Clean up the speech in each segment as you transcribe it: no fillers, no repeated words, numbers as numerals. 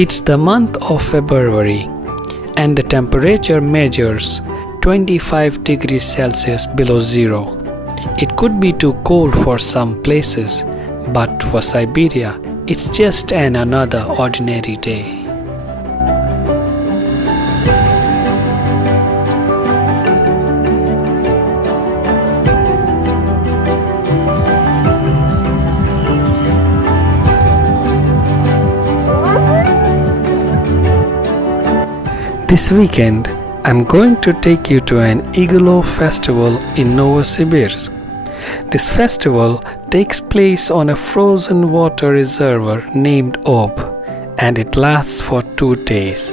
It's the month of February and the temperature measures 25 degrees Celsius below zero. It could be too cold for some places, but for Siberia, it's just another ordinary day. This weekend, I'm going to take you to an Igloo festival in Novosibirsk. This festival takes place on a frozen water reservoir named Ob, and it lasts for 2 days.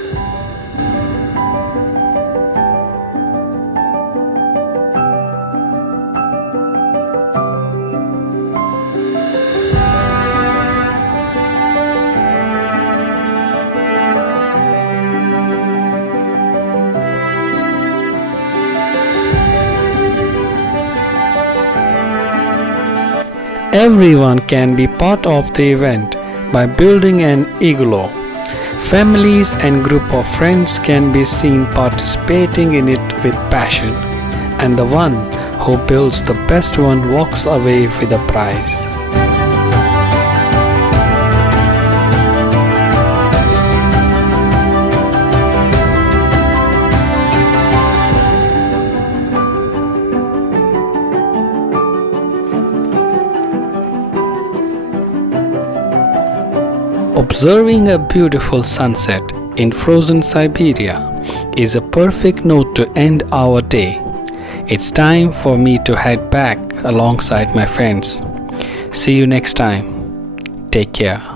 Everyone can be part of the event by building an igloo. Families and group of friends can be seen participating in it with passion, and the one who builds the best one walks away with a prize. Observing a beautiful sunset in frozen Siberia is a perfect note to end our day. It's time for me to head back alongside my friends. See you next time. Take care.